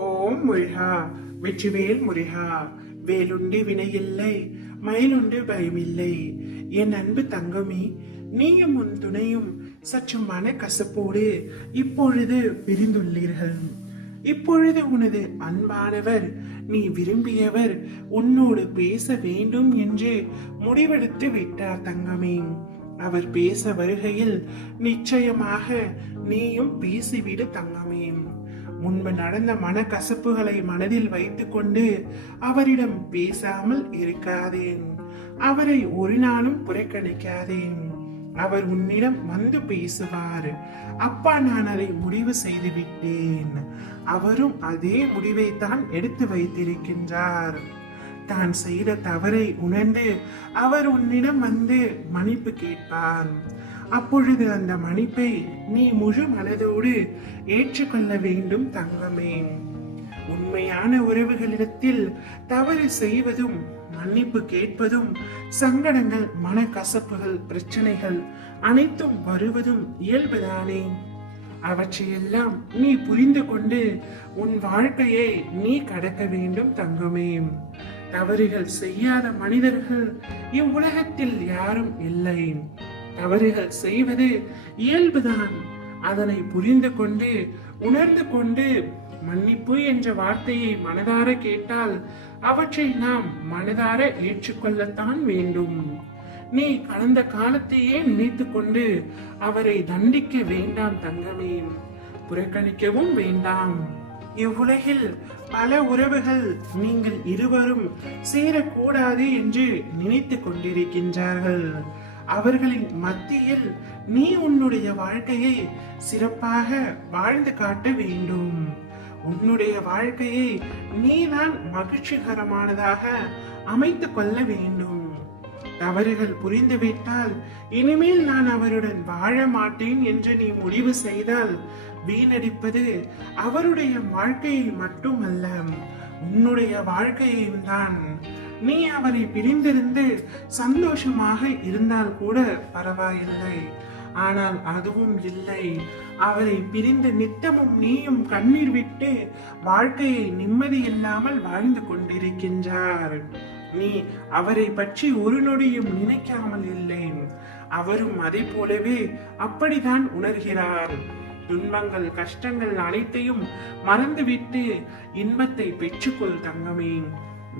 ஓம் முருகா. வெற்றிவேல் முருகா. வேலுண்டு வினையில்லை மயிலுண்டு பயமில்லை. என் அன்பு தங்கமே நீயும் உன் துணையும் சற்று மன கசப்போடு இப்பொழுது பிரிந்துள்ளீர்கள். இப்பொழுது உனது அன்பானவர் நீ விரும்பியவர் உன்னோடு பேச வேண்டும் என்று முடிவெடுத்து விட்டார் தங்கமே. அவர் பேச வருகையில் நிச்சயமாக நீயும் பேசிவிடு தங்கமே. முன்பு நடந்த மனக்கசப்புகளை மனதில் வைத்துக்கொண்டு அவரிடம் பேசாமல் இருக்காதேன் அவரை ஒரு நாளும் புறக்கணிக்காதேன் அவர் உன்னிடம் வந்து பேசுவார். அப்பா நான் அதை முடிவு செய்து விட்டேன் அவரும் அதே முடிவை தான் எடுத்து வைத்திருக்கின்றார். தான் செய்த தவறை உணர்ந்து அவர் உன்னிடம் வந்து மன்னிப்பு கேட்பார். அப்பொழுது அந்த மன்னிப்பை நீ முழு மனதோடு ஏற்றுக்கொள்ள வேண்டும் தங்கமே. உண்மையான உறவுகளிடத்தில் தவறு செய்வதும் மன்னிப்பு கேட்பதும் சங்கடங்கள் மனக்கசப்புகள் பிரச்சனைகள் அனைத்தும் வருவதும் இயல்புதானே. அவற்றையெல்லாம் நீ புரிந்து கொண்டு உன் வாழ்க்கையை நீ கடக்க வேண்டும் தங்கமே. தவறுகள் செய்யாத மனிதர்கள் இவ்வுலகத்தில் யாரும் இல்லை. தவறுகள் செய்வது இயல்புதான். அதனை புரிந்து கொண்டு உணர்ந்து கொண்டு மன்னிப்பு என்ற வார்த்தையை மனதார கேட்டால் அவற்றை நாம் மனதார ஏற்றுக்கொள்ளத்தான் வேண்டும். நீ கடந்த காலத்தையே நினைத்து கொண்டு அவரை தண்டிக்க வேண்டாம் தங்கமே. புறக்கணிக்கவும் வேண்டாம். இவ்வுலகில் பல உறவுகள் நீங்கள் இருவரும் சேரக்கூடாது என்று நினைத்து கொண்டிருக்கின்றார்கள். அவர்களின் மத்தியில் நீ உன்னுடைய வாழ்க்கையை சிறப்பாக வாழ்ந்து காட்ட வேண்டும். உன்னுடைய வாழ்க்கையை நீதான் மகிழ்ச்சிகரமானதாக அமைத்து கொள்ள வேண்டும். தவறுகள் புரிந்துவிட்டால் இனிமேல் நான் அவருடன் வாழ மாட்டேன் என்று நீ முடிவு செய்தால் வீணடிப்பது அவருடைய வாழ்க்கையை மட்டுமல்ல உன்னுடைய வாழ்க்கையையும் தான். நீ அவரை பிரிந்திருந்து சந்தோஷமாக இருந்தால் கூட பரவாயில்லை. ஆனால் அதுவும் இல்லை. அவரை பிரிந்து நித்தமும் நீயும் கண்ணீர் விட்டு வாழ்க்கையை நிம்மதி இல்லாமல் வாழ்ந்து கொண்டிருக்கின்றார். நீ அவரை பற்றி ஒரு நொடியும் நினைக்காமல் இல்லை அவரும் அதை போலவே அப்படித்தான் உணர்கிறார். துன்பங்கள் கஷ்டங்கள் அனைத்தையும் மறந்துவிட்டு இன்பத்தை பெற்றுக்கொள் தங்கமே.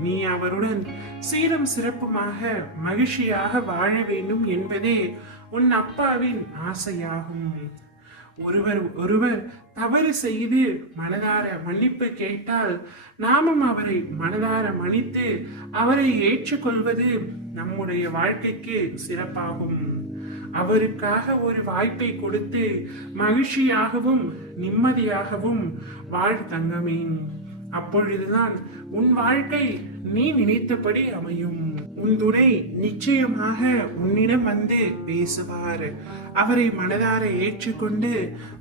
நீ அவருடன் சீரம் சிறப்புமாக மகிழ்ச்சியாக வாழ வேண்டும் என்பதே உன் அப்பாவின் ஆசையாகும். ஒருவர் ஒருவர் தவறு செய்து மனதார மன்னிப்பு கேட்டால் நாமும் அவரை மனதார மன்னித்து அவரை ஏற்றுக்கொள்வது நம்முடைய வாழ்க்கைக்கு சிறப்பாகும். அவருக்காக ஒரு வாய்ப்பை கொடுத்து மகிழ்ச்சியாகவும் நிம்மதியாகவும் வாழ் தங்கமே அப்பொழுதுதான் உன் வாழ்க்கை நீ நினைத்தபடி அமையும். உன் துணை நிச்சயமாக உன்னிடம் வந்து பேசுவார். அவரை மனதார ஏற்றுக்கொண்டு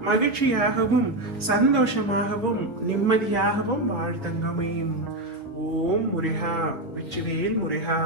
மகிழ்ச்சியாகவும் சந்தோஷமாகவும் நிம்மதியாகவும் வாழ்த்தங்கமையும் ஓம் முருகா வெற்றிவேல் முருகா.